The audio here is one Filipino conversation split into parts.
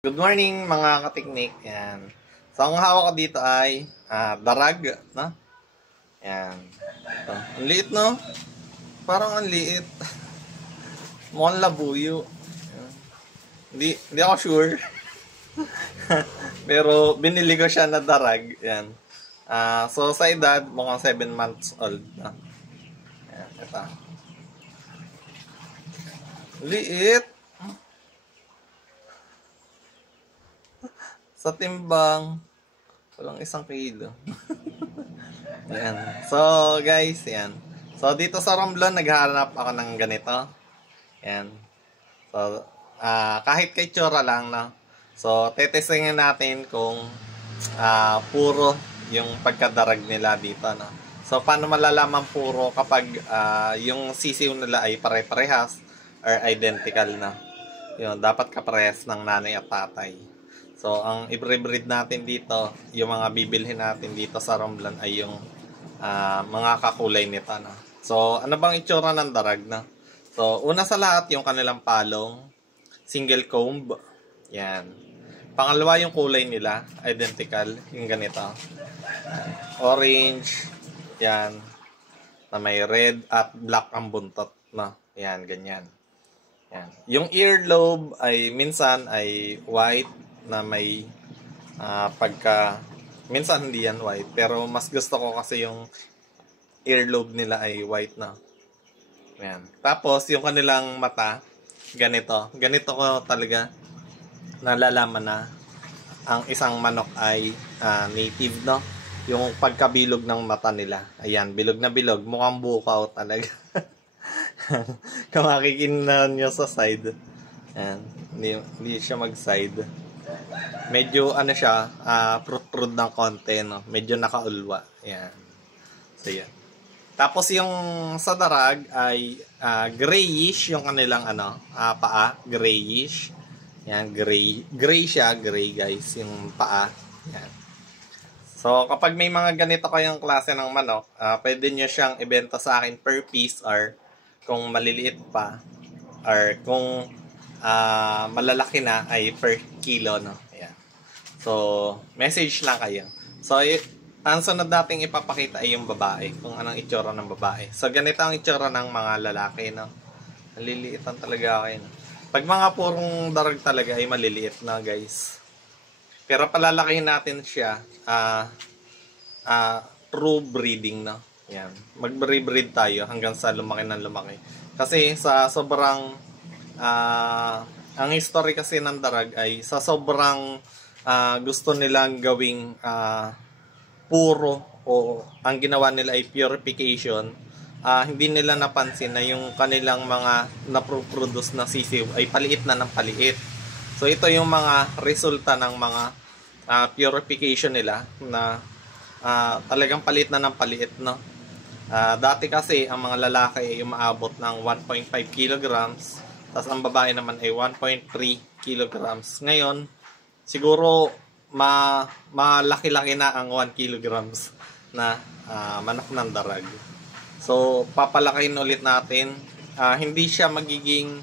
Good morning mga katiknik. Yan. So ang hawak ko dito ay darag, no? Yan. Ito. Ang liit, no? Parang ang liit. Mukhang labuyo. Yan. Hindi ako sure. Pero binili ko siya na darag. Yan. So sa edad, mukhang 7 months old, no? Yan. Ito. Liit. Sa timbang, walang 1 kilo. Yan. So, guys, yan. So, dito sa Romblon, naghahanap ako ng ganito. Yan. So, kahit kay tsura lang, no? So, tetestingin natin kung puro yung pagkadarag nila dito, no? So, paano malalaman puro kapag yung sisiw nila ay pare-parehas or identical na? Yun, dapat kaparehas ng nanay at tatay. So, ang i-breed natin dito, yung mga bibilhin natin dito sa Romblon ay yung mga kakulay nito, no? So, ano bang itsura ng darag, no? So, una sa lahat, yung kanilang palong, single comb. Yan. Pangalawa, yung kulay nila, identical, yung ganito. Orange, yan, na may red at black ang buntot, no? Yan, ganyan. Yan. Yung earlobe ay minsan ay white, na may minsan hindi yan white, pero mas gusto ko kasi yung earlobe nila ay white, na. Yan. Tapos yung kanilang mata, ganito ko talaga nalalaman na ang isang manok ay native, no? Yung pagkabilog ng mata nila, ayan, bilog na bilog, mukhang bukaw talaga. Kung makikinan nyo sa side, ayan, hindi siya mag side. Medyo ano siya, prud ng konti, no? Medyo nakaulwa. Yan. So, yan. Tapos yung sa darag ay grayish yung kanilang paa, grayish. Yan, gray siya, gray guys, yung paa. Yan. So, kapag may mga ganito kayong klase ng manok, pwede nyo siyang ibenta sa akin per piece, or kung maliliit pa, or kung malalaki na ay per kilo, no? Ayan. So, message lang kayo. So, ang sunod nating ipapakita ay yung babae, kung anong itsura ng babae. So, ganito ang itsura ng mga lalaki, no? Maliliitan talaga kayo, no? Pag mga purong darag talaga ay maliliit na, guys. Pero palalakihin natin siya, true breeding, no? Yan. Mag-breed tayo hanggang sa lumaki ng lumaki. Kasi sa sobrang ang history kasi ng darag ay sa sobrang gusto nilang gawing puro, o ang ginawa nila ay purification, hindi nila napansin na yung kanilang mga naproproduce na sisiw ay paliit na ng paliit. So ito yung mga resulta ng mga purification nila na talagang paliit na ng paliit, no? Dati kasi ang mga lalaki ay umaabot ng 1.5 kilograms, tapos ang babae naman ay 1.3 kilograms. Ngayon, siguro malaki-laki na ang 1 kilograms na manok ng darag. So, papalakihin ulit natin. Hindi siya magiging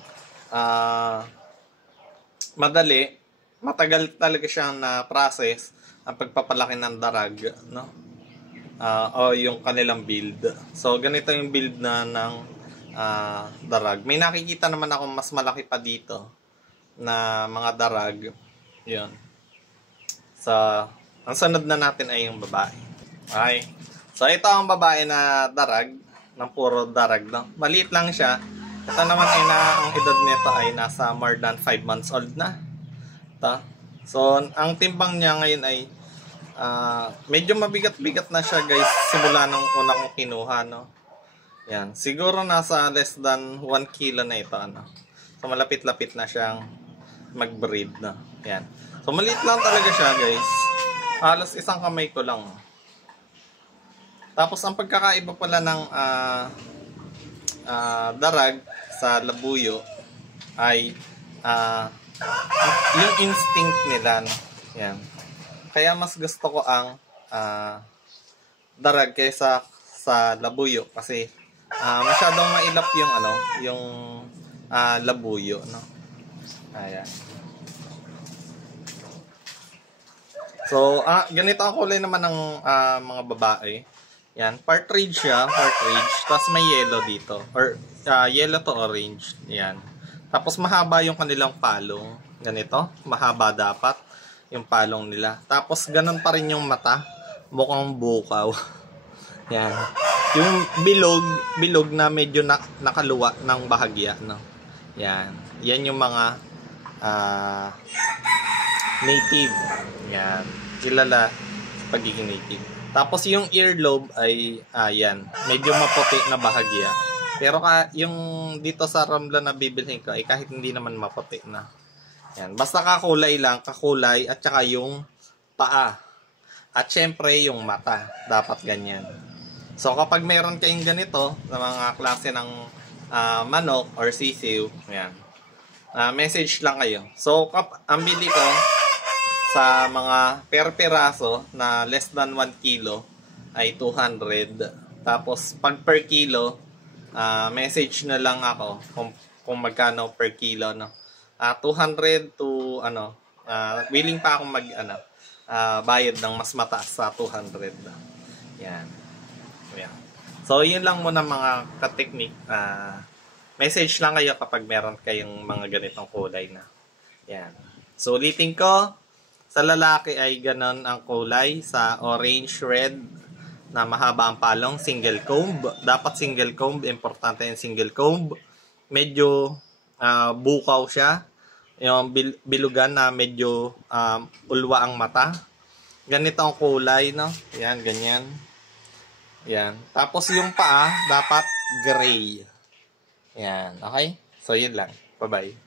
madali. Matagal talaga siyang na process ang pagpapalaki ng darag, no? O yung kanilang build. So, ganito yung build na ng darag. May nakikita naman ako mas malaki pa dito na mga darag. Yun. So, ang sunod na natin ay yung babae. Okay. So, ito ang babae na darag, ng puro darag, no? Maliit lang siya. Ito naman ay ang edad nito ay nasa more than 5 months old na. Ito. So, ang timbang niya ngayon ay medyo mabigat-bigat na siya, guys, simula nung una kong kinuha, no? Yan. Siguro nasa less than 1 kilo na ito, ano? So, malapit-lapit na siyang mag-breed, no? Yan. So, maliit lang talaga siya, guys. Halos 1 kamay ko lang. Tapos, ang pagkakaiba pala ng darag sa labuyo ay yung instinct nila, no? Yan. Kaya mas gusto ko ang darag kaysa sa labuyo, kasi masyadong mailap yung yung labuyo, no? Ayan. So, ganito ang kulay naman ng mga babae. Yan, partridge siya, partridge. Tapos may yellow dito. Or, yellow to orange. Yan. Tapos mahaba yung kanilang palong. Ganito, mahaba dapat yung palong nila. Tapos ganun pa rin yung mata. Mukhang bukaw. Yan. Yung bilog na medyo nakaluwa ng bahagya, no? Yan. Yan yung mga native. Yan. Kilala pagiging native. Tapos yung earlobe ay yan, medyo maputi na bahagya. Pero yung dito sa Ramla na bibilhin ko ay kahit hindi naman maputi na. Yan, basta kakulay lang, kakulay at saka yung paa. At syempre yung mata, dapat ganyan. So kapag meron kayong ganito na mga klase ng manok or sisiw, yan. Message lang kayo. So ang bili ko sa mga per piraso na less than 1 kilo ay 200. Tapos pag per kilo, message na lang ako kung magkano per kilo, no. 200 to willing pa akong bayad ng mas mataas sa 200. Yan. Yan. So yun lang muna mga ka-technique. Message lang kayo kapag meron kayong mga ganitong kulay na. Yan. So ulitin ko, sa lalaki ay ganon ang kulay, sa orange red na mahaba ang palong, single comb. Dapat single comb, importante yung single comb. Medyo bukaw siya. Yung bilugan na medyo ulwa ang mata. Ganito ang kulay, no? Yan, ganyan. Yan. Tapos yung paa, dapat gray. Yan, okay? So, yun lang. Bye-bye.